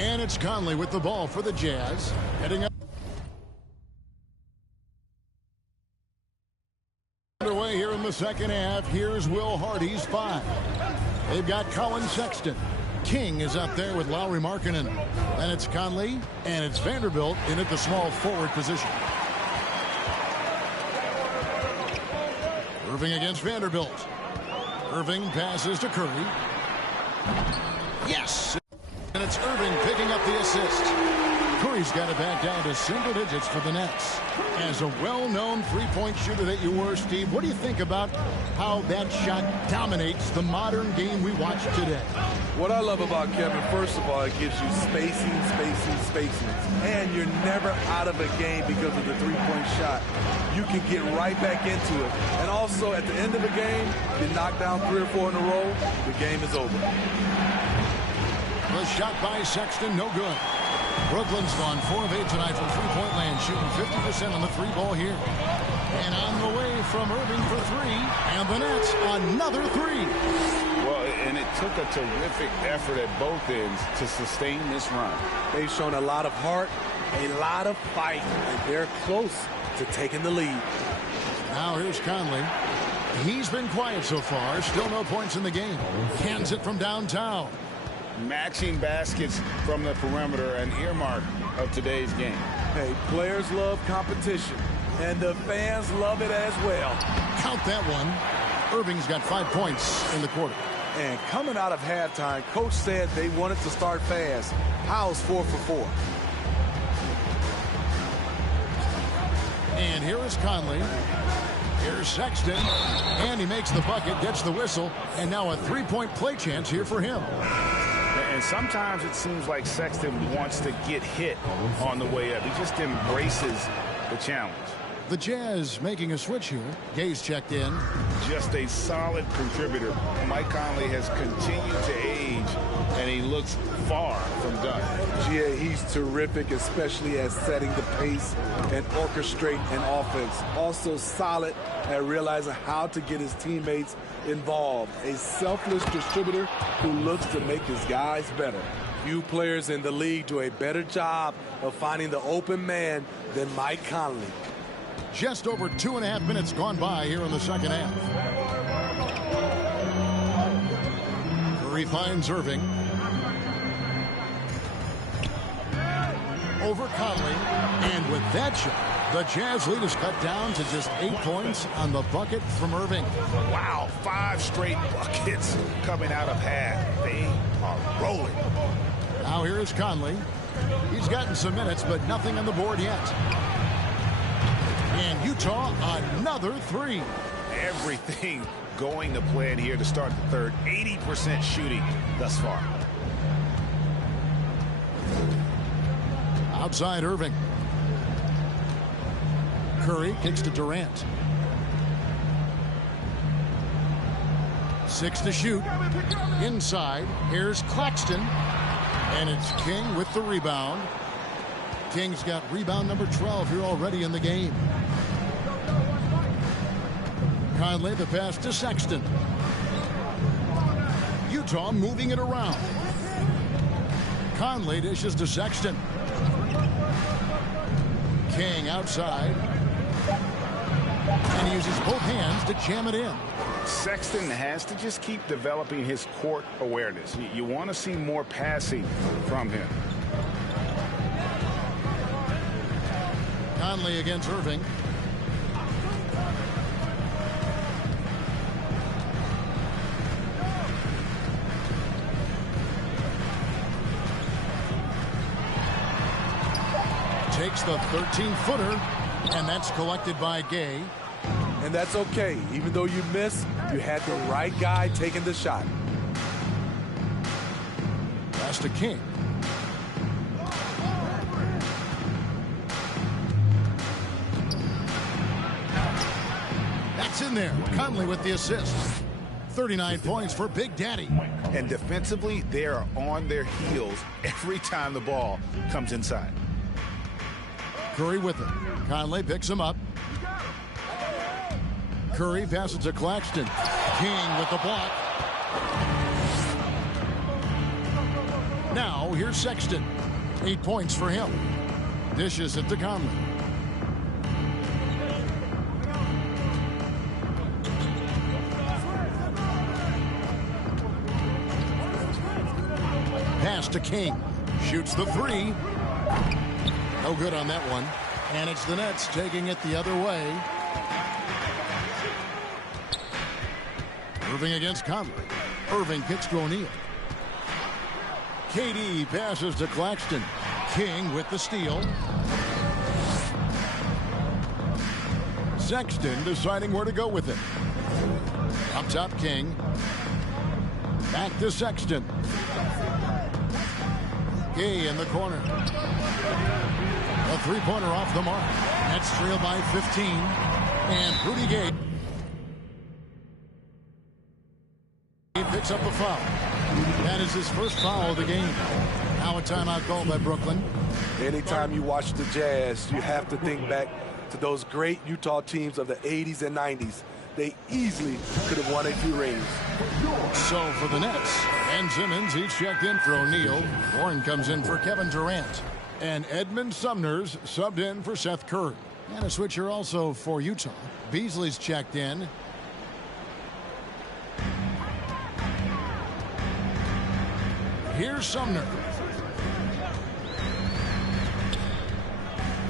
And it's Conley with the ball for the Jazz. Heading up. Underway here in the second half. Here's Will Hardy's 5. They've got Colin Sexton. King is up there with Lowry Markkanen. Then it's Conley, and it's Vanderbilt in at the small forward position. Irving against Vanderbilt. Irving passes to Curry. Yes! And it's Irving picking up the assist. Curry's got it back down to single digits for the Nets. As a well-known three-point shooter that you were, Steve, what do you think about how that shot dominates the modern game we watch today? What I love about Kevin, first of all, it gives you spacing. And you're never out of a game because of the three-point shot. You can get right back into it. And also, at the end of the game, you knock down 3 or 4 in a row, the game is over. The shot by Sexton, no good. Brooklyn's gone 4 of 8 tonight from three-point land, shooting 50% on the three ball here. And on the way from Irving for 3, and the Nets another 3. Well, and it took a terrific effort at both ends to sustain this run. They've shown a lot of heart, a lot of fight, and they're close to taking the lead. Now here's Conley. He's been quiet so far, still no points in the game. Cans it from downtown. Matching baskets from the perimeter, an earmark of today's game. Hey, players love competition, and the fans love it as well. Count that one. Irving's got 5 points in the quarter. And coming out of halftime, coach said they wanted to start fast. How's 4 for 4? And here is Conley. Here's Sexton. And he makes the bucket, gets the whistle, and now a three-point play chance here for him. And sometimes it seems like Sexton wants to get hit on the way up. He just embraces the challenge. The Jazz making a switch here. Gay's checked in. Just a solid contributor. Mike Conley has continued to age, and he looks far from done. Yeah, he's terrific, especially at setting the pace and orchestrating an offense. Also solid at realizing how to get his teammates involved. A selfless distributor who looks to make his guys better. Few players in the league do a better job of finding the open man than Mike Conley. Just over 2.5 minutes gone by here in the second half. Curry finds Irving. Over Conley. And with that shot, the Jazz lead is cut down to just 8 points on the bucket from Irving. Wow, 5 straight buckets coming out of half. They are rolling. Now here is Conley. He's gotten some minutes, but nothing on the board yet. And Utah, another 3. Everything going to plan here to start the third. 80% shooting thus far. Outside Irving. Curry kicks to Durant. 6 to shoot. Inside, here's Claxton. And it's King with the rebound. King's got rebound number 12 here already in the game. Conley, the pass to Sexton. Utah moving it around. Conley dishes to Sexton. King outside. And he uses both hands to jam it in. Sexton has to just keep developing his court awareness. You want to see more passing from him. Conley against Irving. Takes the 13-footer, and that's collected by Gay. And that's okay. Even though you missed, you had the right guy taking the shot. Pass to King. That's in there. Conley with the assist. 39 points for Big Daddy. And defensively, they are on their heels every time the ball comes inside. Curry with it. Conley picks him up. Curry passes to Claxton. King with the block. Now here's Sexton. 8 points for him. Dishes it to Conley. Pass to King. Shoots the three. No good on that one. And it's the Nets taking it the other way. Irving against Conley. Irving kicks to O'Neal. KD passes to Claxton. King with the steal. Sexton deciding where to go with it. Up top, King. Back to Sexton. Gay in the corner. A three-pointer off the mark. Nets trail by 15. And Rudy Gay picks up the foul. That is his first foul of the game. Now a timeout called by Brooklyn. Anytime you watch the Jazz, you have to think back to those great Utah teams of the 80s and 90s. They easily could have won a few rings. So for the Nets, Ben Simmons, he's checked in for O'Neal. Warren comes in for Kevin Durant. And Edmund Sumner's subbed in for Seth Curry. And a switcher also for Utah. Beasley's checked in. Here's Sumner.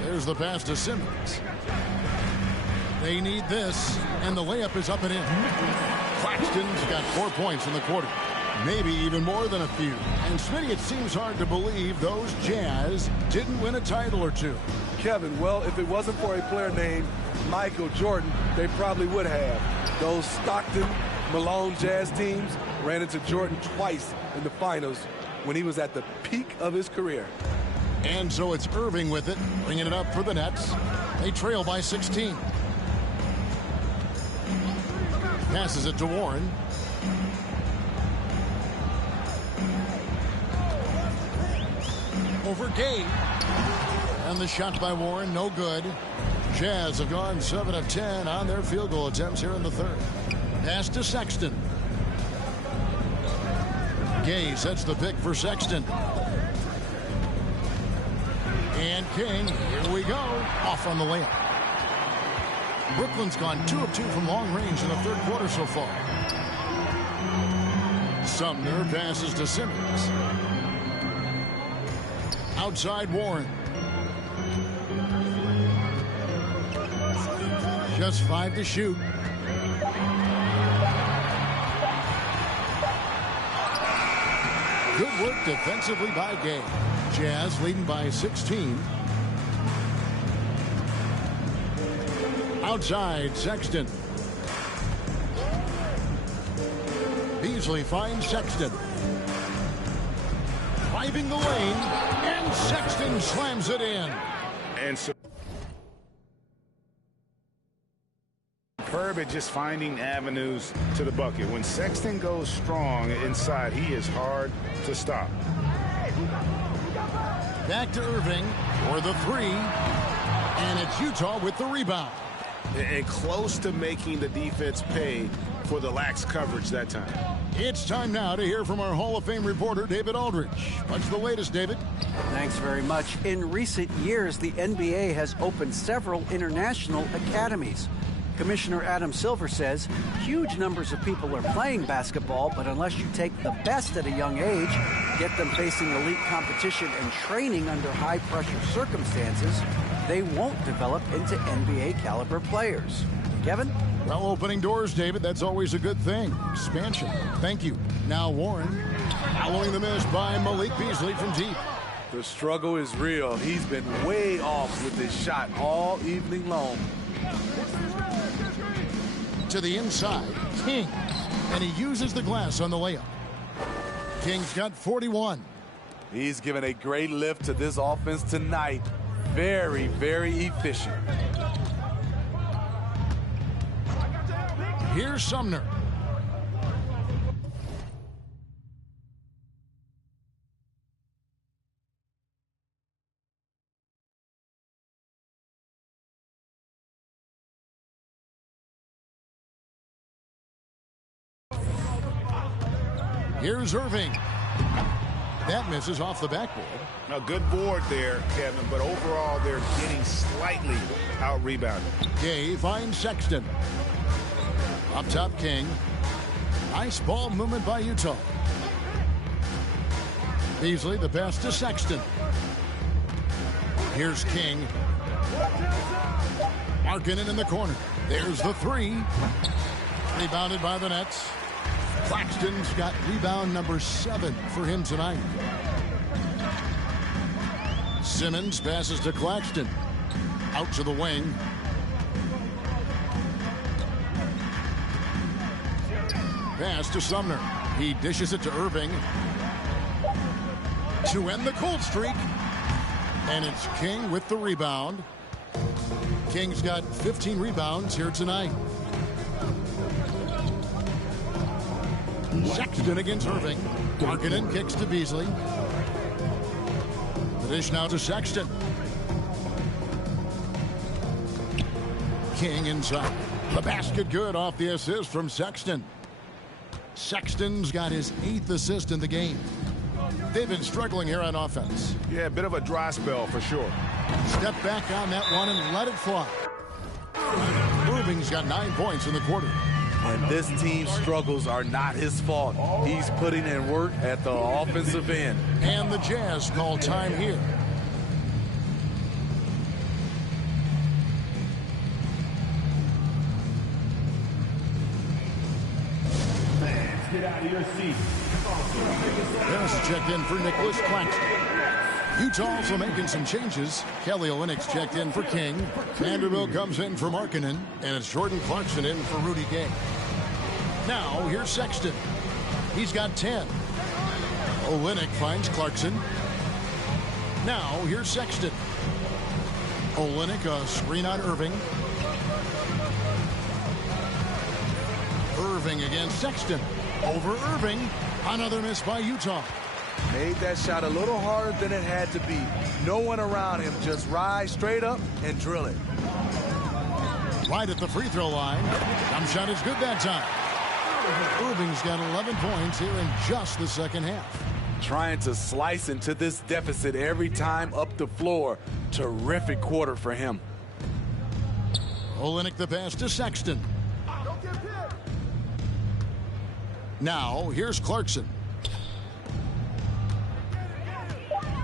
There's the pass to Simmons. They need this, and the layup is up and in. Claxton's got 4 points in the quarter. Maybe even more than a few. And Smitty, it seems hard to believe those Jazz didn't win a title or two. Kevin, well, if it wasn't for a player named Michael Jordan, they probably would have. Those Stockton, Malone Jazz teams ran into Jordan twice in the finals when he was at the peak of his career. And so it's Irving with it, bringing it up for the Nets. They trail by 16. Passes it to Warren. Over Gay. And the shot by Warren, no good. Jazz have gone 7 of 10 on their field goal attempts here in the third. Pass to Sexton. Gay sets the pick for Sexton. And King, here we go, off on the layup. Brooklyn's gone 2 of 2 from long range in the third quarter so far. Sumner passes to Simmons. Outside Warren. Just 5 to shoot. Good work defensively by Gay. Jazz leading by 16. Outside Sexton. Beasley finds Sexton. Driving the lane, and Sexton slams it in. And so Herb at just finding avenues to the bucket. When Sexton goes strong inside, he is hard to stop. Back to Irving for the three. And it's Utah with the rebound. And close to making the defense pay for the lax coverage that time. It's time now to hear from our Hall of Fame reporter, David Aldridge. What's the latest, David? Thanks very much. In recent years, the NBA has opened several international academies. Commissioner Adam Silver says huge numbers of people are playing basketball, but unless you take the best at a young age, get them facing elite competition and training under high-pressure circumstances, they won't develop into NBA-caliber players. Kevin? Well, opening doors, David, that's always a good thing. Expansion. Thank you. Now Warren, following the miss by Malik Beasley from deep. The struggle is real. He's been way off with his shot all evening long. To the inside, King, and he uses the glass on the layup. King's got 41. He's given a great lift to this offense tonight. Very, very efficient. Here's Sumner. Here's Irving. That misses off the backboard. A good board there, Kevin, but overall they're getting slightly out-rebounded. Gay finds Sexton. Up top, King. Nice ball movement by Utah. Beasley, the pass to Sexton. Here's King. Markkanen in the corner. There's the three. Rebounded by the Nets. Claxton's got rebound number 7 for him tonight. Simmons passes to Claxton. Out to the wing. Pass to Sumner. He dishes it to Irving. To end the cold streak. And it's King with the rebound. King's got 15 rebounds here tonight. Sexton against Irving. Markkanen kicks to Beasley. The dish now to Sexton. King inside. The basket good off the assist from Sexton. Sexton's got his 8th assist in the game. They've been struggling here on offense. Yeah, a bit of a dry spell for sure. Step back on that one and let it fly. Irving's got 9 points in the quarter. And this team's struggles are not his fault. He's putting in work at the offensive end. And the Jazz call time here. Fans, get out of your seats. Harris checked in for Nicholas Claxton. Utah also making some changes. Kelly Olynyk's checked in for King. Vanderbilt comes in for Markkanen. And it's Jordan Clarkson in for Rudy Gay. Now, here's Sexton. He's got 10. Olynyk finds Clarkson. Now, here's Sexton. Olynyk, a screen on Irving. Irving against Sexton. Over Irving. Another miss by Utah. Made that shot a little harder than it had to be. No one around him. Just rise straight up and drill it. Right at the free throw line. Jump shot is good that time. Irving's got 11 points here in just the second half. Trying to slice into this deficit every time up the floor. Terrific quarter for him. Olynyk the pass to Sexton. Now, here's Clarkson.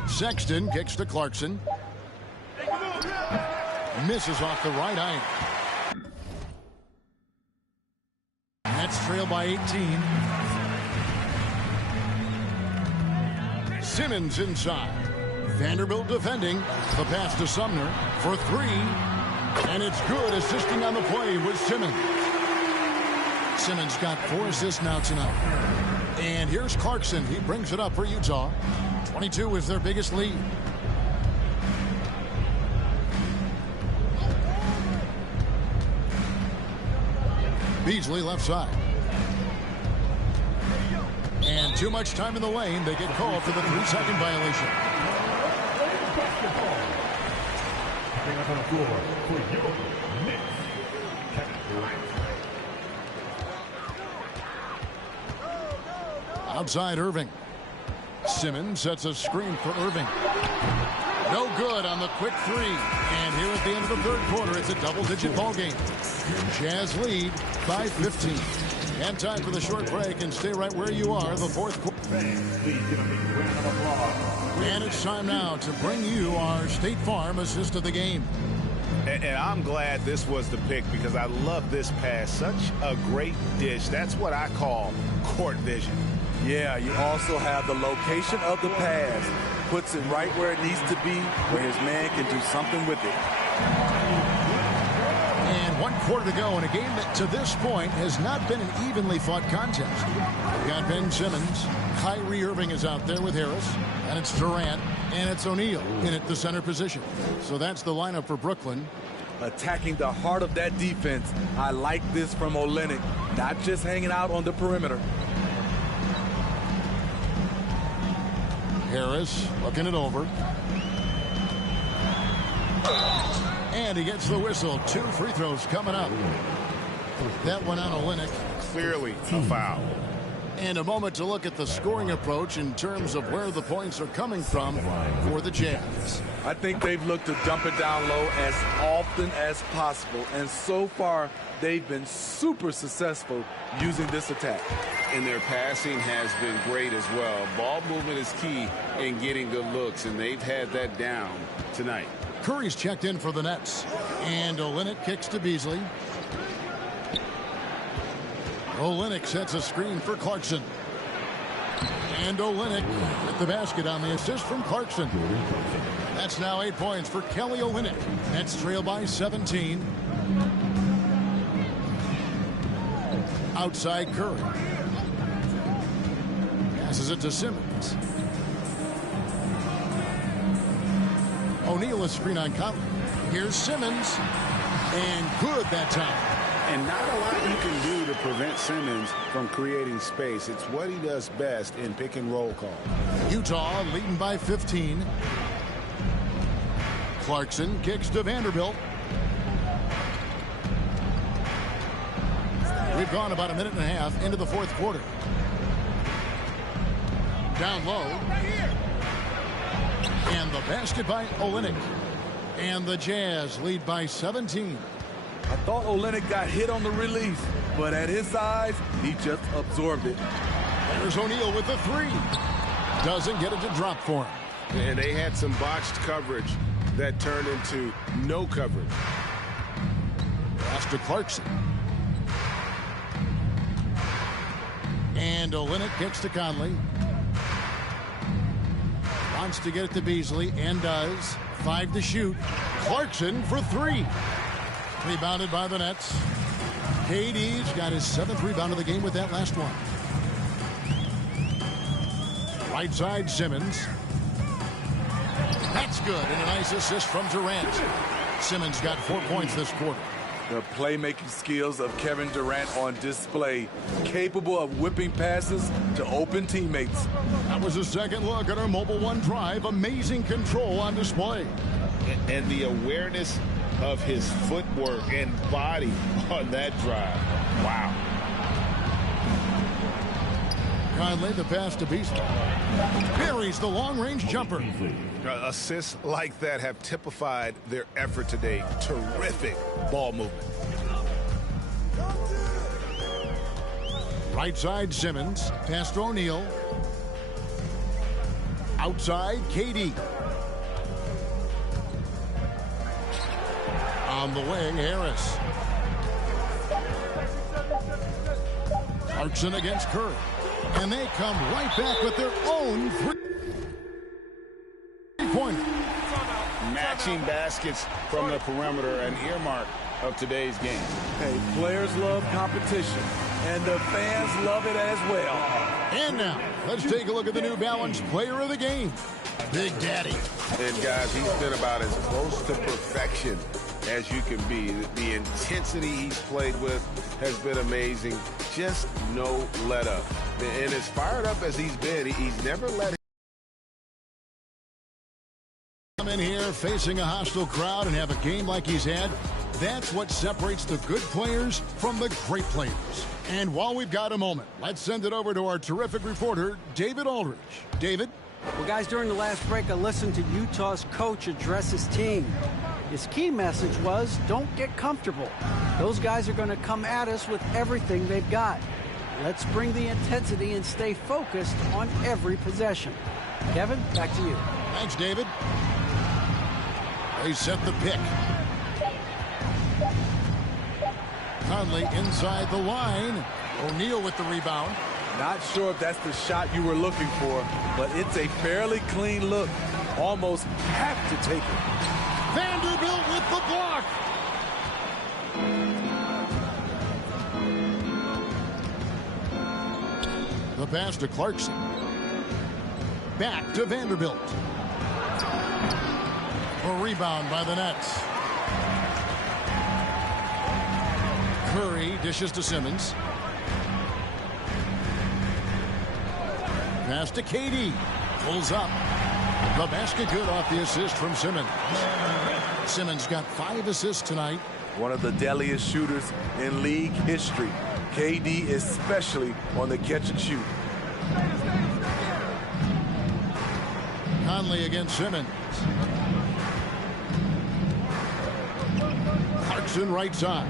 Sexton kicks to Clarkson. Misses off the right eye. Nets trail by 18. Simmons inside. Vanderbilt defending. The pass to Sumner for 3. And it's good. Assisting on the play with Simmons. Simmons got 4 assists now tonight. And here's Clarkson. He brings it up for Utah. 22 is their biggest lead. Beasley left side. And too much time in the lane. They get called for the 3-second violation. Bring up on the floor for your Knicks. Outside Irving. Simmons sets a screen for Irving. No good on the quick 3. And here at the end of the third quarter, it's a double-digit ball game. Jazz lead by 15. And time for the short break, and stay right where you are. The fourth quarter. Fans, please give a big round of applause. And it's time now to bring you our State Farm assist of the game. And I'm glad this was the pick because I love this pass. Such a great dish. That's what I call court vision. Yeah, you also have the location of the pass. Puts it right where it needs to be, where his man can do something with it. And 1 quarter to go in a game that to this point has not been an evenly fought contest. We've got Ben Simmons. Kyrie Irving is out there with Harris. And it's Durant. And it's O'Neal in at the center position. So that's the lineup for Brooklyn. Attacking the heart of that defense. I like this from Olynyk. Not just hanging out on the perimeter. Harris looking it over. And he gets the whistle. 2 free throws coming up. That one on Olynyk. Clearly a foul. And a moment to look at the scoring approach in terms of where the points are coming from for the Jazz. I think they've looked to dump it down low as often as possible. And so far, they've been super successful using this attack. And their passing has been great as well. Ball movement is key in getting good looks, and they've had that down tonight. Curry's checked in for the Nets. And Olynyk kicks to Beasley. Olynyk sets a screen for Clarkson. And Olynyk with the basket on the assist from Clarkson. That's now 8 points for Kelly Olynyk. Nets trail by 17. Outside Curry. Passes it to Simmons. O'Neal a screen on Conley. Here's Simmons. And good that time. And not a lot you can do to prevent Simmons from creating space. It's what he does best in pick and roll call. Utah leading by 15. Clarkson kicks to Vanderbilt. We've gone about a minute and a half into the fourth quarter. Down low. And the basket by Olynyk. And the Jazz lead by 17. I thought Olynyk got hit on the release, but at his size, he just absorbed it. There's O'Neal with the three. Doesn't get it to drop for him. And they had some botched coverage that turned into no coverage. Pass to Clarkson. And Olynyk kicks to Conley. Wants to get it to Beasley, and does. 5 to shoot. Clarkson for 3. Rebounded by the Nets. KD's got his 7th rebound of the game with that last one. Right side Simmons. That's good, and a nice assist from Durant. Simmons got 4 points this quarter. The playmaking skills of Kevin Durant on display, capable of whipping passes to open teammates. That was a second look at our Mobile One drive. Amazing control on display. And the awareness of his footwork and body on that drive. Wow. Conley, the pass to Beasley. Buries the long-range jumper. Assists like that have typified their effort today. Terrific ball movement. Right side Simmons. Pass to O'Neal. Outside KD. On the wing, Harris. Clarkson against Curry. And they come right back with their own three-pointer. Matching baskets from the perimeter, an earmark of today's game. Hey, players love competition, and the fans love it as well. And now, let's take a look at the New Balance Player of the Game, Big Daddy. And guys, he's been about as close to perfection as you can be. The intensity he's played with has been amazing. Just no let up. And as fired up as he's been, he's never let him come in here facing a hostile crowd and have a game like he's had. That's what separates the good players from the great players. And while we've got a moment, let's send it over to our terrific reporter, David Aldridge. David? Well, guys, during the last break, I listened to Utah's coach address his team. His key message was, don't get comfortable. Those guys are going to come at us with everything they've got. Let's bring the intensity and stay focused on every possession. Kevin, back to you. Thanks, David. They set the pick. Conley inside the line. O'Neal with the rebound. Not sure if that's the shot you were looking for, but it's a fairly clean look. Almost have to take it. Vanderbilt with the block. The pass to Clarkson. Back to Vanderbilt. A rebound by the Nets. Curry dishes to Simmons. Pass to KD. Pulls up. The basket good off the assist from Simmons. Simmons got 5 assists tonight. One of the deadliest shooters in league history. KD especially on the catch and shoot. Conley against Simmons. Clarkson right side.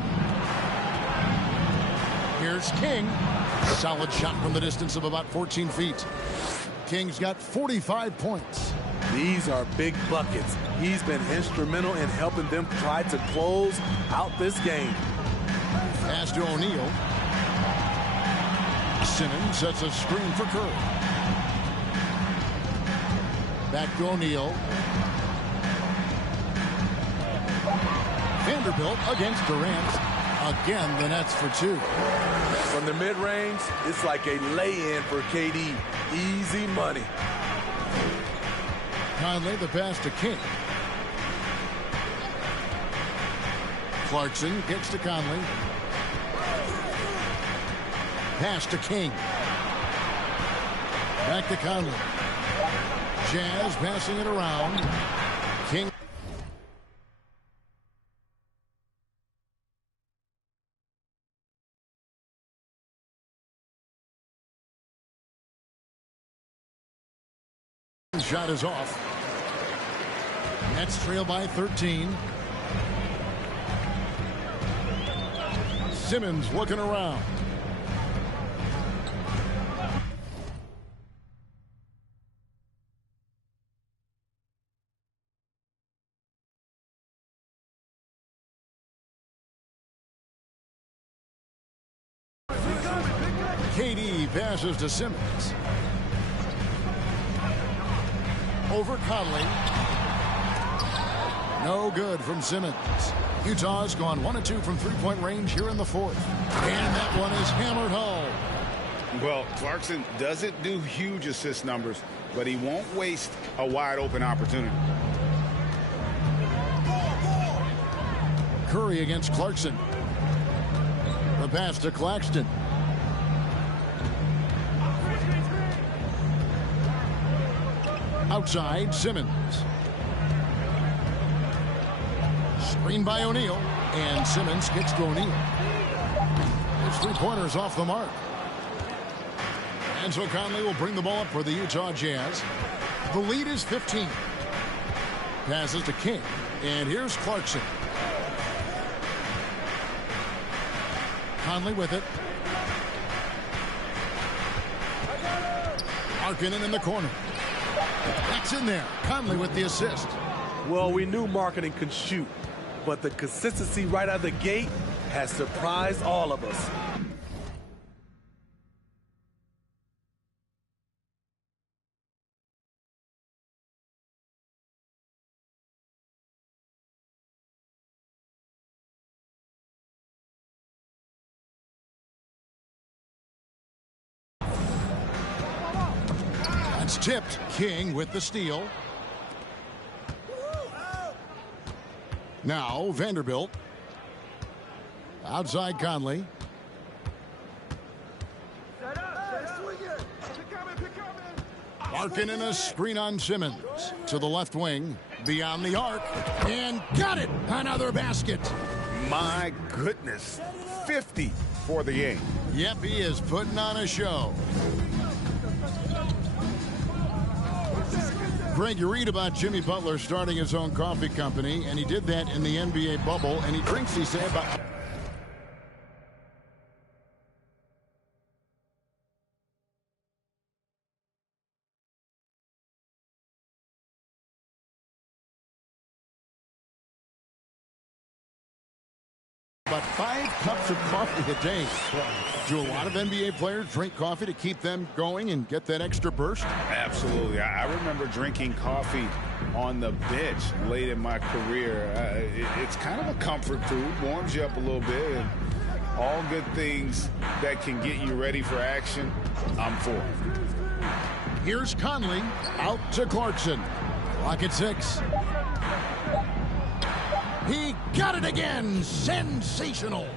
Here's King. Solid shot from the distance of about 14 feet. King's got 45 points. These are big buckets. He's been instrumental in helping them try to close out this game. Pass to O'Neal. Simmons sets a screen for Curry. Back to O'Neal. Vanderbilt against Durant. Again, the Nets for two. From the mid-range, it's like a lay-in for KD. Easy money. Conley, the pass to King. Clarkson gets to Conley. Pass to King. Back to Conley. Jazz passing it around. King. Shot is off. Nets trail by 13. Simmons looking around. KD passes to Simmons. Over Conley. No good from Simmons. Utah's gone 1 of 2 from three-point range here in the fourth. And that one is hammered home. Well, Clarkson doesn't do huge assist numbers, but he won't waste a wide-open opportunity. Curry against Clarkson. The pass to Claxton. Outside, Simmons. Screen by O'Neal, and Simmons gets to O'Neal. His three-pointers off the mark. And so Conley will bring the ball up for the Utah Jazz. The lead is 15. Passes to King, and here's Clarkson. Conley with it. Markkanen in the corner. That's in there. Conley with the assist. Well, we knew Markkanen could shoot, but the consistency right out of the gate has surprised all of us. It's tipped. King with the steal. Now Vanderbilt. Outside Conley. Markkanen a screen on Simmons. To the left wing. Beyond the arc. And got it. Another basket. My goodness. 50 for the game. Yep, he is putting on a show. Greg, you read about Jimmy Butler starting his own coffee company, and he did that in the NBA bubble, and he drinks, he said, about about 5 cups of coffee a day. Do a lot of NBA players drink coffee to keep them going and get that extra burst? Absolutely. I remember drinking coffee on the bench late in my career. It's kind of a comfort food, warms you up a little bit, and all good things that can get you ready for action, I'm for. Here's Conley out to Clarkson. Clock at 6. He got it again. Sensational.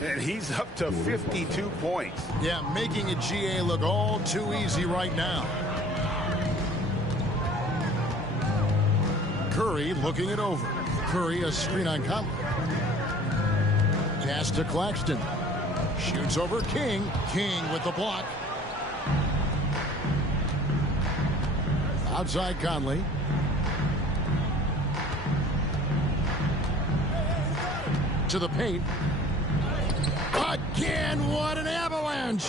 And he's up to 52 points. Yeah, making a GA look all too easy right now. Curry looking it over. Curry a screen on Conley. Pass to Claxton. Shoots over King. King with the block. Outside Conley. To the paint. Again, what an avalanche.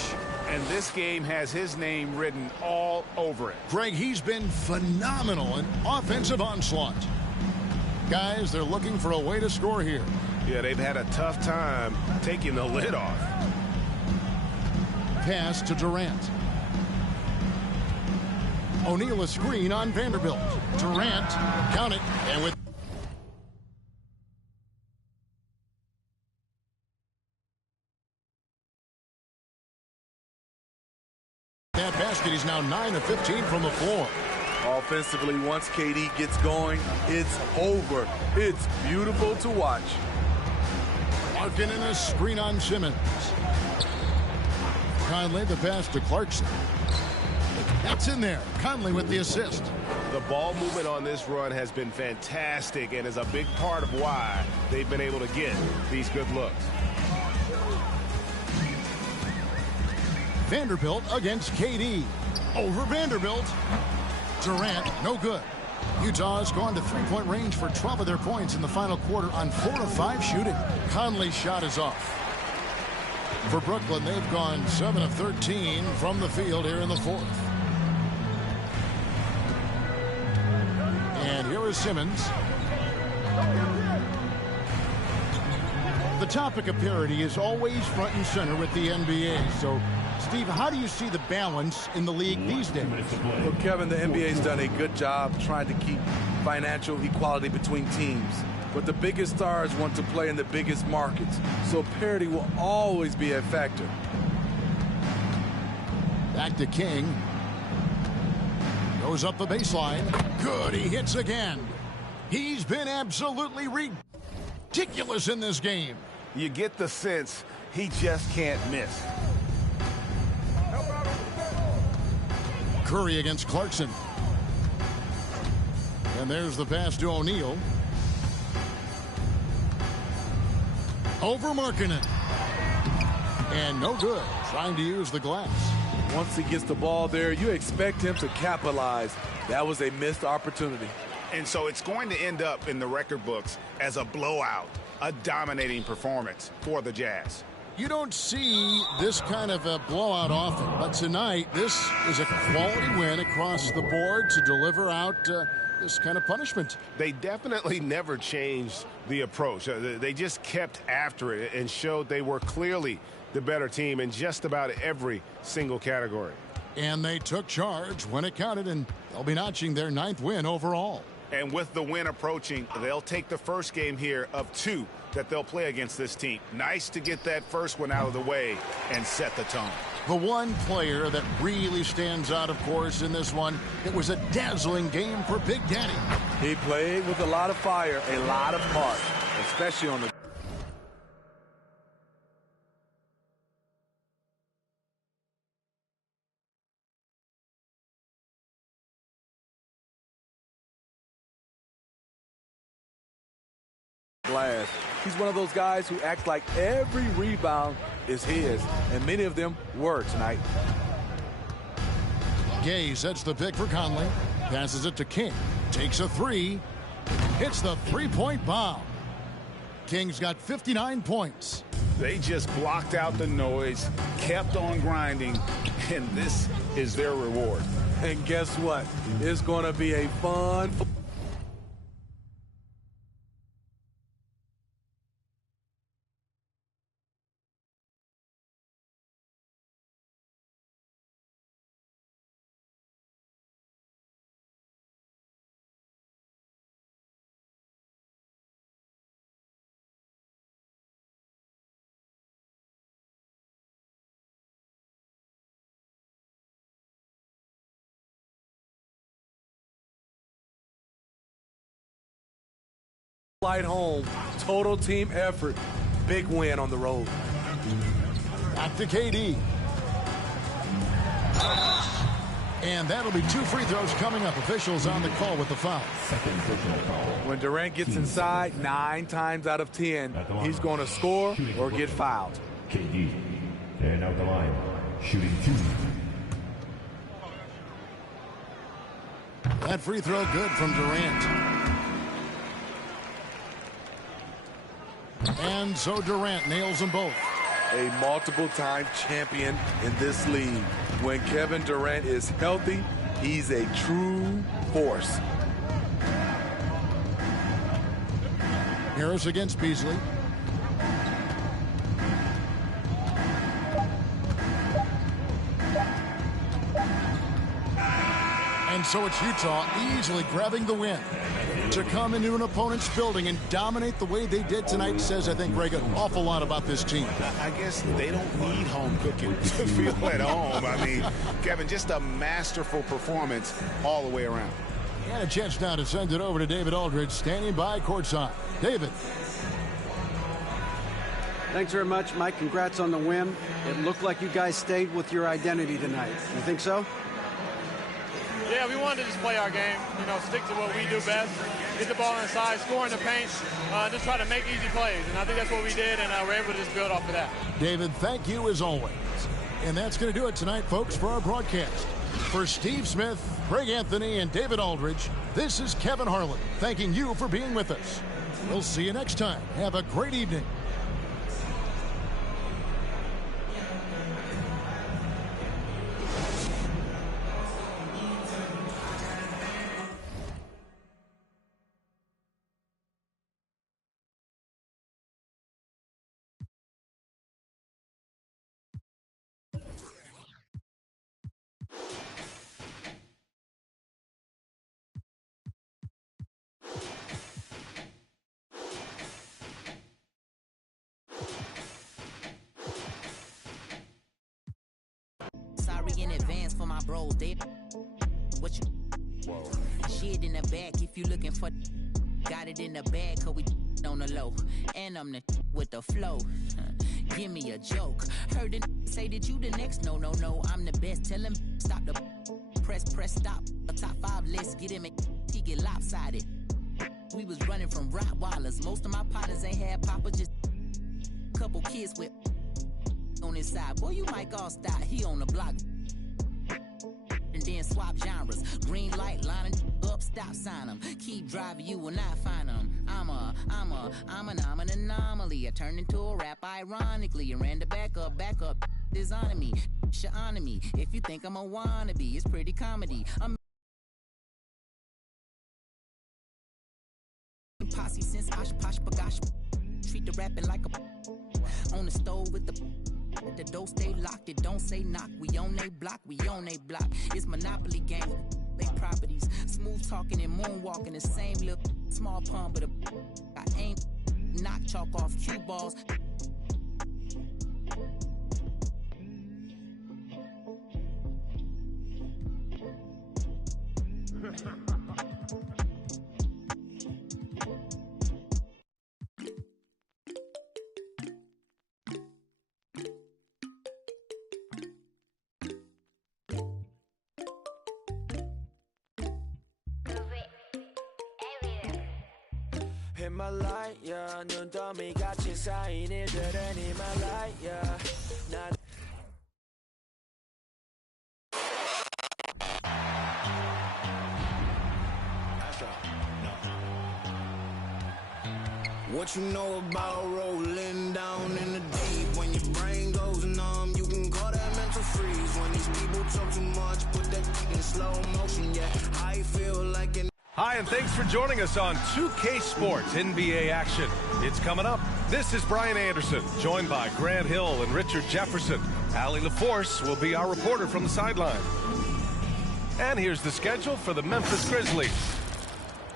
And this game has his name written all over it. Greg, he's been phenomenal in offensive onslaught. Guys, they're looking for a way to score here. Yeah, they've had a tough time taking the lid off. Pass to Durant. O'Neal a screen on Vanderbilt. Durant, count it, and with that basket, he's now 9 of 15 from the floor. Offensively, once KD gets going, it's over. It's beautiful to watch. Larkin in a screen on Simmons. Conley the pass to Clarkson. That's in there. Conley with the assist. The ball movement on this run has been fantastic and is a big part of why they've been able to get these good looks. Vanderbilt against KD. Over Vanderbilt. Durant, no good. Utah has gone to three-point range for 12 of their points in the final quarter on 4 of 5 shooting. Conley's shot is off. For Brooklyn, they've gone 7 of 13 from the field here in the fourth. And here is Simmons. The topic of parity is always front and center with the NBA. So, Steve, how do you see the balance in the league these days? Well, Kevin, the NBA's done a good job trying to keep financial equality between teams. But the biggest stars want to play in the biggest markets, so parity will always be a factor. Back to King. Goes up the baseline. Good, he hits again. He's been absolutely ridiculous in this game. You get the sense he just can't miss. Curry against Clarkson. And there's the pass to O'Neal. Over Markkanen. And no good. Trying to use the glass. Once he gets the ball there, you expect him to capitalize. That was a missed opportunity. And so it's going to end up in the record books as a blowout, a dominating performance for the Jazz. You don't see this kind of a blowout often, but tonight this is a quality win across the board to deliver out this kind of punishment. They definitely never changed the approach. They just kept after it and showed they were clearly the better team in just about every single category. And they took charge when it counted, and they'll be notching their 9th win overall. And with the win approaching, they'll take the first game here of 2 that they'll play against this team. Nice to get that first one out of the way and set the tone. The one player that really stands out, of course, in this one, it was a dazzling game for Big Daddy. He played with a lot of fire, a lot of heart, especially on the glass. He's one of those guys who acts like every rebound is his, and many of them were tonight. Gay sets the pick for Conley. Passes it to King. Takes a 3. Hits the three-point bomb. King's got 59 points. They just blocked out the noise, kept on grinding, and this is their reward. And guess what? It's going to be a fun flight home. Total team effort. Big win on the road. Back to KD. And that'll be 2 free throws coming up. Officials on the call with the foul. When Durant gets inside, 9 times out of 10, he's going to score or get fouled. KD. And out the line, shooting 2. That free throw good from Durant. And so Durant nails them both. A multiple-time champion in this league. When Kevin Durant is healthy, he's a true force. Harris against Beasley. And so it's Utah easily grabbing the win. To come into an opponent's building and dominate the way they did tonight says, I think, Greg, an awful lot about this team. I guess they don't need home cooking to feel at home. I mean, Kevin, just a masterful performance all the way around. And a chance now to send it over to David Aldridge, standing by courtside. David. Thanks very much, Mike. Congrats on the win. It looked like you guys stayed with your identity tonight. You think so? Yeah, we wanted to just play our game, stick to what we do best, get the ball inside, score in the paint, just try to make easy plays. And I think that's what we did, and we're able to just build off of that. David, thank you as always. And that's going to do it tonight, folks, for our broadcast. For Steve Smith, Greg Anthony, and David Aldridge, this is Kevin Harlan thanking you for being with us. We'll see you next time. Have a great evening. In advance for my bros, they what you shit in the back if you looking for got it in the bag cause we on the low and I'm the with the flow. Give me a joke. Heard it say that you the next. No, I'm the best. Tell him stop the press stop. A top 5 list, get him and he get lopsided. We was running from Rottweilers. Most of my partners ain't had papa, just couple kids with on his side. Boy, you might all stop. He on the block. And then swap genres. Green light lining up, stop sign them. Keep driving, you will not find them. I'm an anomaly. I turned into a rap ironically and ran the back up. Designing me, honor me. If you think I'm a wannabe, it's pretty comedy. I'm posse since Osh Bagosh. Treat the rapping like a on the stove with the door stay locked, it don't say knock. We on they block, It's Monopoly game, they properties. Smooth talking and moonwalking, the same little small pun, but I ain't knock chalk off cue balls. Himalaya, 눈더미 같이 쌓인 일들은 Himalaya. What you know about rolling down in the deep? When your brain goes numb, you can call that mental freeze. When these people talk too much, put that in slow motion. Yeah, I feel like an Hi, and thanks for joining us on 2K Sports NBA action. It's coming up. This is Brian Anderson, joined by Grant Hill and Richard Jefferson. Allie LaForce will be our reporter from the sideline. And here's the schedule for the Memphis Grizzlies.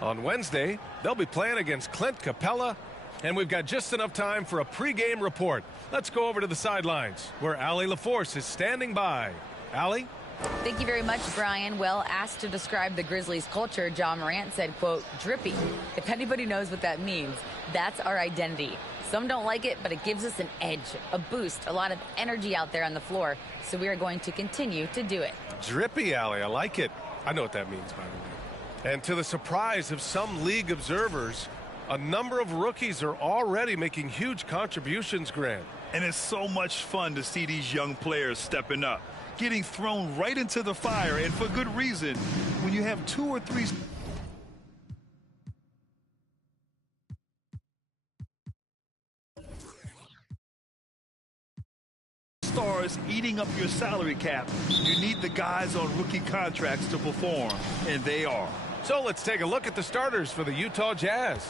On Wednesday, they'll be playing against Clint Capella, and we've got just enough time for a pregame report. Let's go over to the sidelines, where Allie LaForce is standing by. Allie? Thank you very much, Brian. Well, asked to describe the Grizzlies' culture, John Morant said, quote, drippy. If anybody knows what that means, that's our identity. Some don't like it, but it gives us an edge, a boost, a lot of energy out there on the floor. So we are going to continue to do it. Drippy, Allie. I like it. I know what that means, by the way. And to the surprise of some league observers, A number of rookies are already making huge contributions, Grant. And it's so much fun to see these young players stepping up, getting thrown right into the fire, and for good reason. When you have 2 or 3 stars eating up your salary cap, you need the guys on rookie contracts to perform, and they are. So let's take a look at the starters for the Utah Jazz.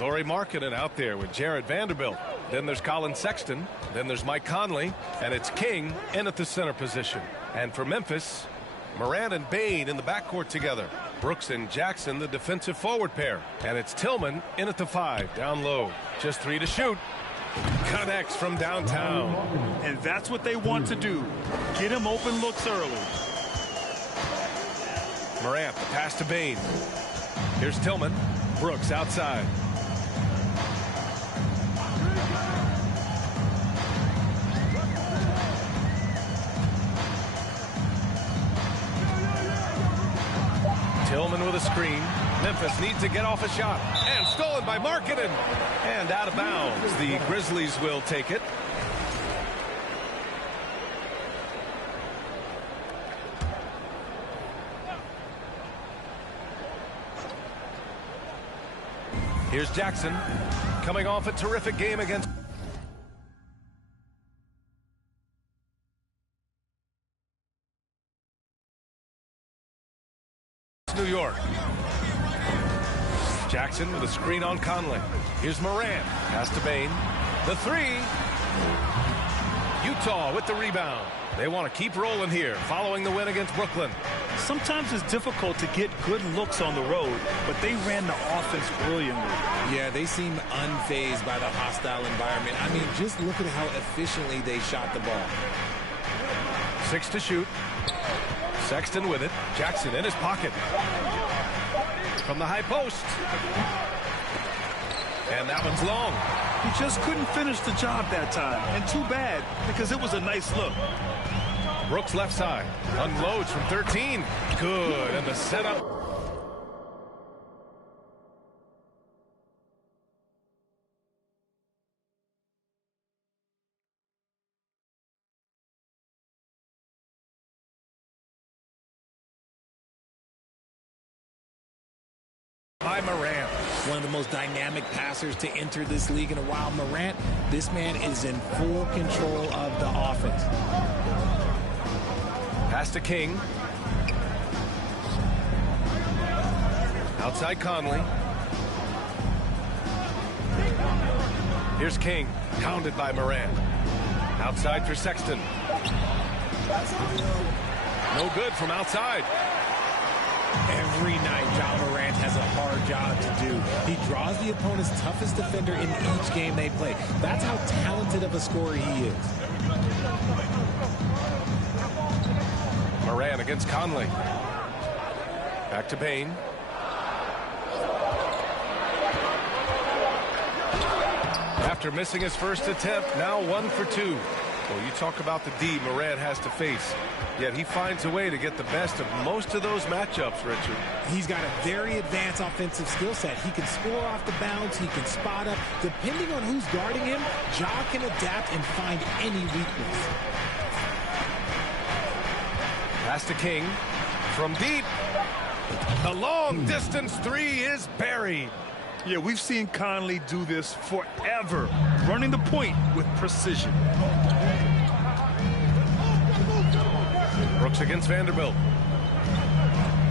Lauri Markkanen out there with Jarred Vanderbilt. Then there's Colin Sexton. Then there's Mike Conley. And it's King in at the center position. And for Memphis, Morant and Bane in the backcourt together. Brooks and Jackson, the defensive forward pair. And it's Tillman in at the 5, down low. Just 3 to shoot. Connects from downtown. And that's what they want to do. Get him open looks early. Morant, the pass to Bane. Here's Tillman. Brooks outside. Tillman with a screen. Memphis needs to get off a shot. And stolen by Markkanen. And out of bounds. The Grizzlies will take it. Here's Jackson, coming off a terrific game against New York. Jackson with a screen on Conley. Here's Morant. Pass to Bane. The 3. Utah with the rebound. They want to keep rolling here following the win against Brooklyn. Sometimes it's difficult to get good looks on the road, but they ran the offense brilliantly. Yeah, they seem unfazed by the hostile environment. I mean, just look at how efficiently they shot the ball. 6 to shoot. Sexton with it. Jackson in his pocket. From the high post. And that one's long. He just couldn't finish the job that time. And too bad, because it was a nice look. Brooks left side. Unloads from 13. Good. And the setup. By Morant. One of the most dynamic passers to enter this league in a while. Morant, this man is in full control of the offense. Pass to King. Outside Conley. Here's King. Pounded by Morant. Outside for Sexton. No good from outside. Every night, John Morant has a hard job to do. He draws the opponent's toughest defender in each game they play. That's how talented of a scorer he is. Morant against Conley. Back to Bane. After missing his first attempt, now 1 for 2. Well, you talk about the D Morant has to face. Yet he finds a way to get the best of most of those matchups, Richard. He's got a very advanced offensive skill set. He can score off the bounce. He can spot up. Depending on who's guarding him, Ja can adapt and find any weakness. Pass to King. From deep. The long distance 3 is buried. Yeah, we've seen Conley do this forever, running the point with precision. Brooks against Vanderbilt.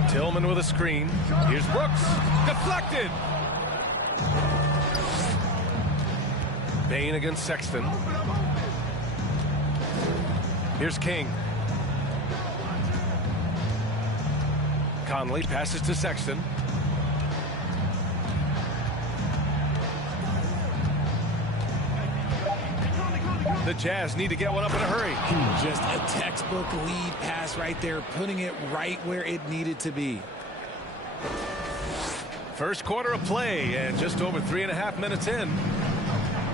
Tillman with a screen. Here's Brooks. Deflected. Bane against Sexton. Here's King. Conley passes to Sexton. The Jazz need to get one up in a hurry. Just a textbook lead pass right there, putting it right where it needed to be. First quarter of play, and just over 3.5 minutes in.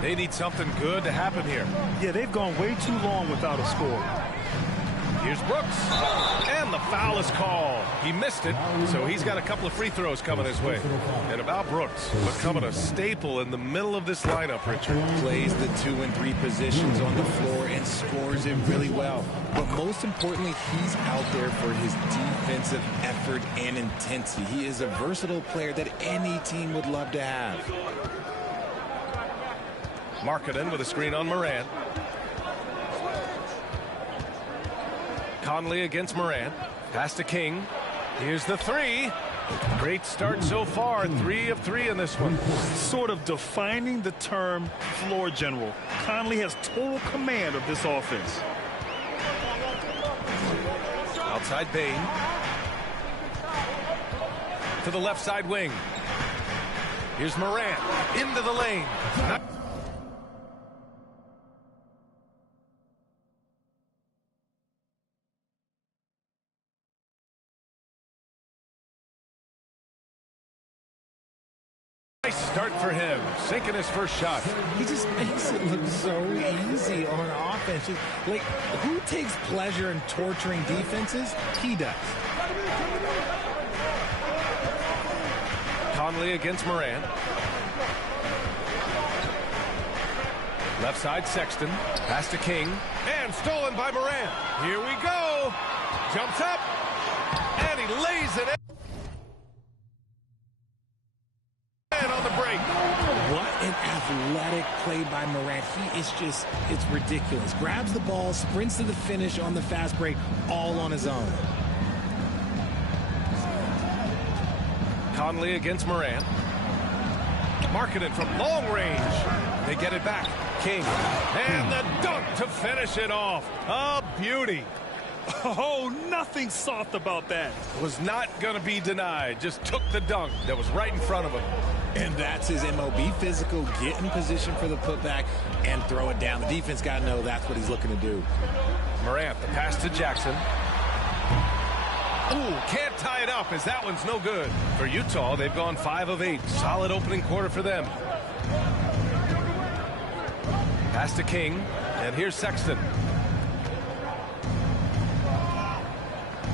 They need something good to happen here. Yeah, they've gone way too long without a score. Here's Brooks. And the foul is called. He missed it, so he's got a couple of free throws coming his way. And about Brooks, becoming a staple in the middle of this lineup, Richard. Plays the 2 and 3 positions on the floor and scores it really well. But most importantly, he's out there for his defensive effort and intensity. He is a versatile player that any team would love to have. Markkanen with a screen on Morant. Conley against Morant. Pass to King. Here's the three. Great start so far. 3 of 3 in this one. Sort of defining the term floor general. Conley has total command of this offense. Outside Bain. To the left side wing. Here's Morant. Into the lane. Nice start for him, sinking his first shot. He just makes it look so easy on offense. Like, who takes pleasure in torturing defenses? He does. Conley against Morant. Left side Sexton. Pass to King. And stolen by Morant. Here we go. Jumps up. And he lays it in. On the break. What an athletic play by Morant. He is just, it's ridiculous. Grabs the ball, sprints to the finish on the fast break, all on his own. Conley against Morant. Markkanen from long range. They get it back. King. And the dunk to finish it off. A beauty. Oh, nothing soft about that. Was not going to be denied. Just took the dunk that was right in front of him. And that's his MO. Be physical, get in position for the putback, and throw it down. The defense got to know that's what he's looking to do. Morant, the pass to Jackson. Ooh, can't tie it up as that one's no good. For Utah, they've gone 5 of 8. Solid opening quarter for them. Pass to King, and here's Sexton.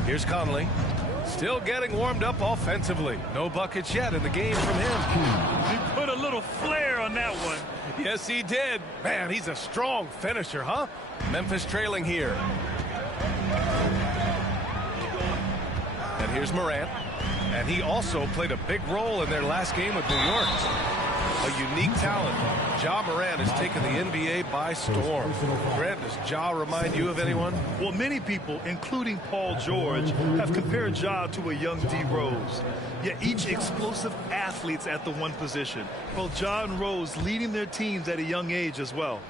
Here's Conley. Still getting warmed up offensively. No buckets yet in the game from him. He put a little flair on that one. Yes, he did. Man, he's a strong finisher, huh? Memphis trailing here. And here's Morant. And he also played a big role in their last game with New York. A unique talent. Ja Morant has taken the NBA by storm. Grant, does Ja remind you of anyone? Well, many people, including Paul George, have compared Ja to a young D. Rose. Yet each explosive athletes at the one position. Both Ja and Rose leading their teams at a young age as well.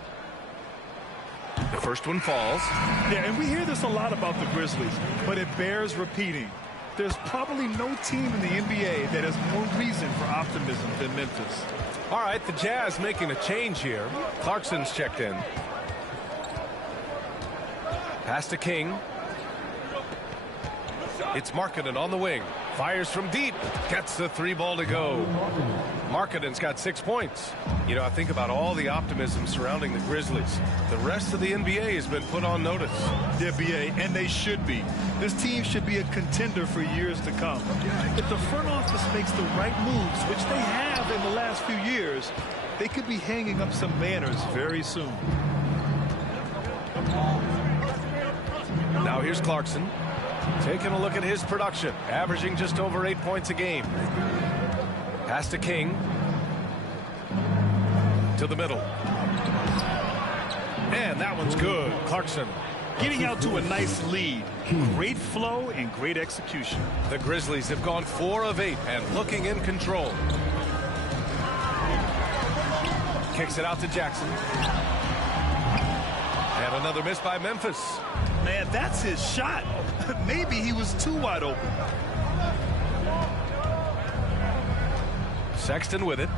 The first one falls. Yeah, and we hear this a lot about the Grizzlies, but it bears repeating. There's probably no team in the NBA that has more reason for optimism than Memphis. All right, the Jazz making a change here. Clarkson's checked in. Pass to King. It's Markkanen on the wing. Fires from deep. Gets the 3 ball to go. Markkanen's got 6 points. You know, I think about all the optimism surrounding the Grizzlies. The rest of the NBA has been put on notice. The NBA, and they should be. This team should be a contender for years to come. If the front office makes the right moves, which they have in the last few years, they could be hanging up some banners very soon. Now here's Clarkson. Taking a look at his production, averaging just over 8 points a game. Pass to King. To the middle. And that one's good. Clarkson. Getting out to a nice lead. Great flow and great execution. The Grizzlies have gone 4 of 8 and looking in control. Kicks it out to Jackson. And another miss by Memphis. Man, that's his shot. Maybe he was too wide open. Sexton with it.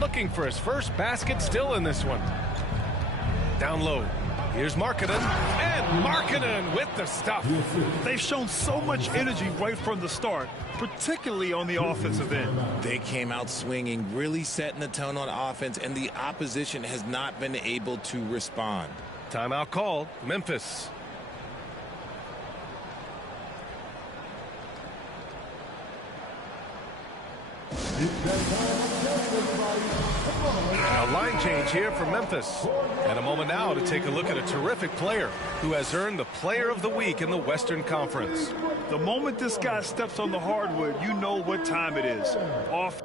Looking for his first basket still in this one. Down low. Here's Markkanen. And Markkanen with the stuff. They've shown so much energy right from the start, particularly on the offensive end. They came out swinging, really setting the tone on offense, and the opposition has not been able to respond. Timeout called. Memphis. A line change here for Memphis. And a moment now to take a look at a terrific player who has earned the Player of the Week in the Western Conference. The moment this guy steps on the hardwood, you know what time it is. Off.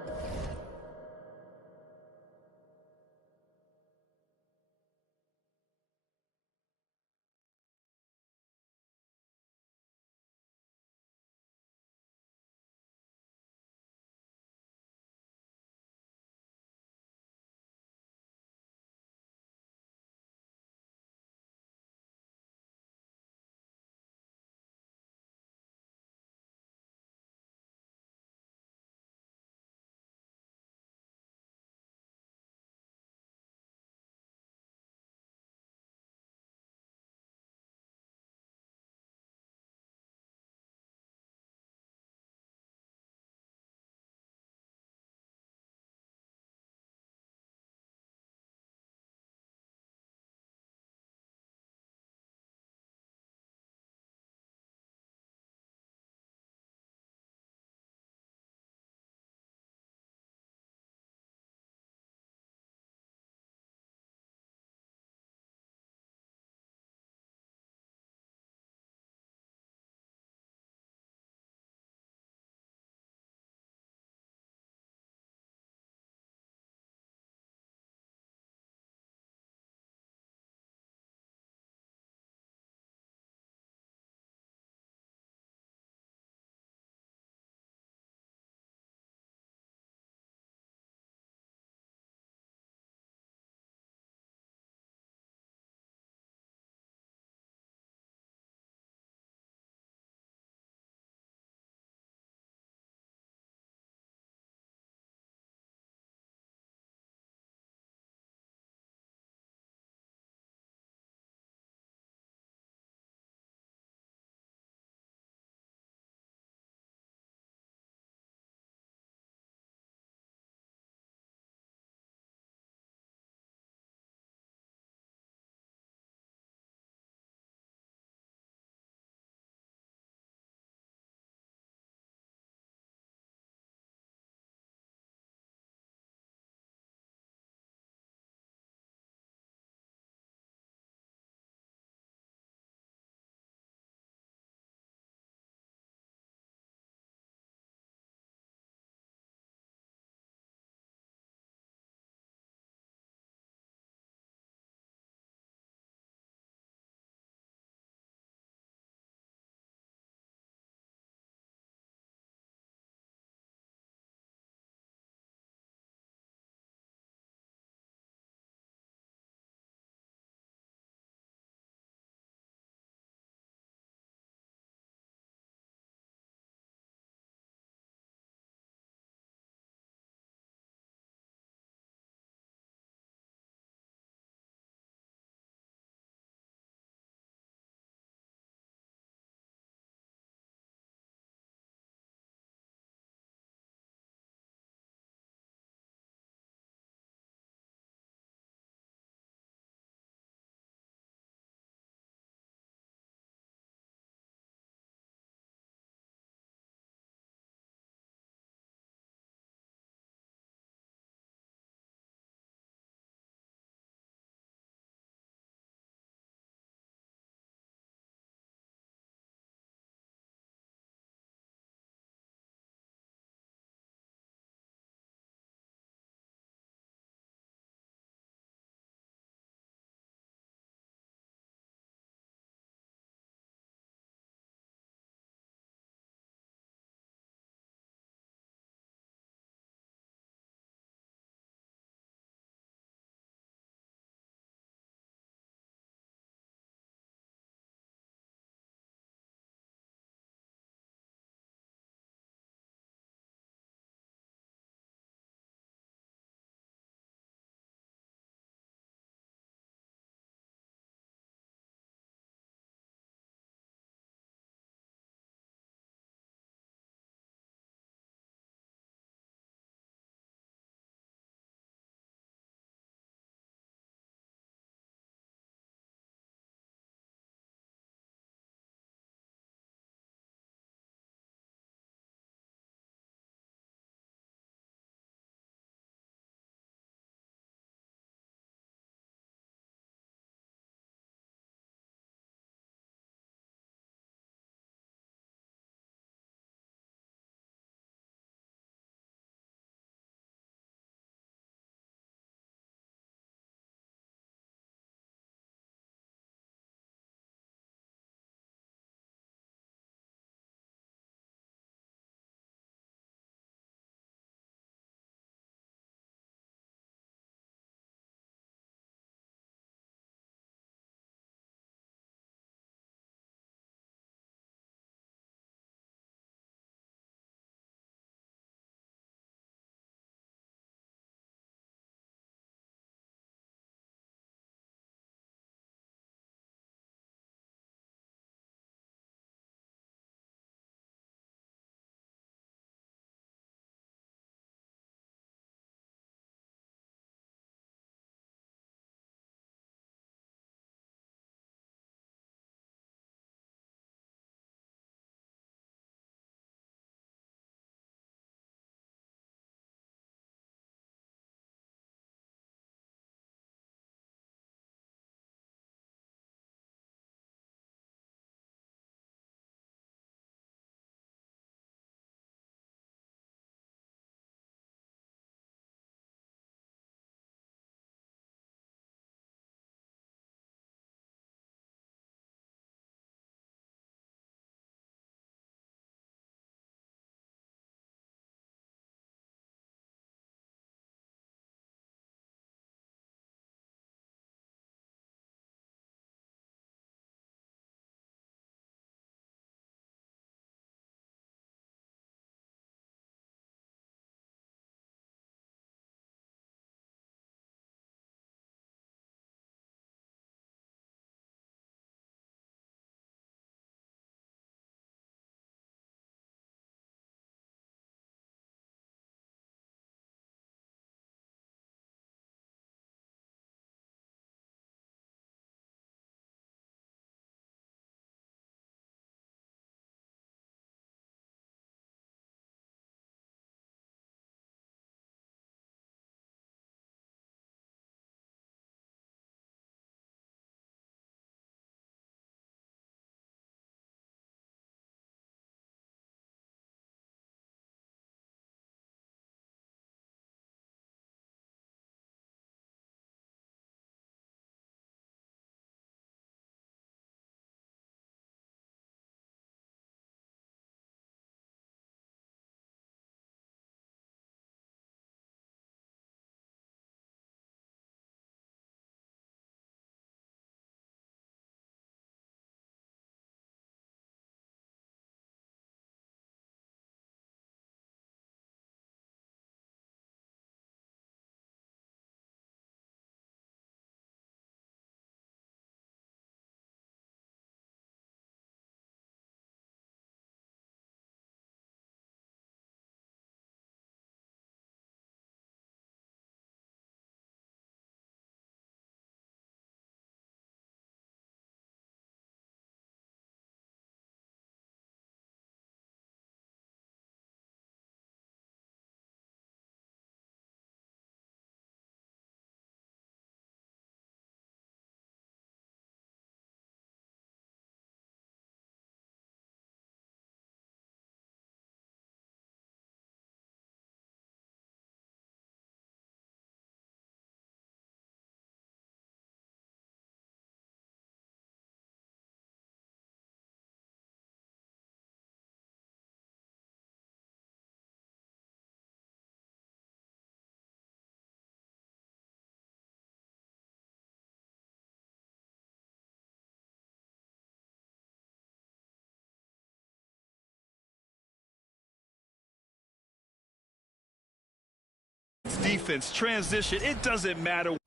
defense, transition, it doesn't matter.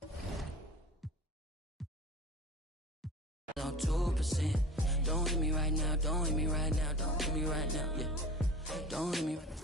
2%. Don't hit me right now, don't hit me right now, don't hit me right now, yeah. Don't hit me right now.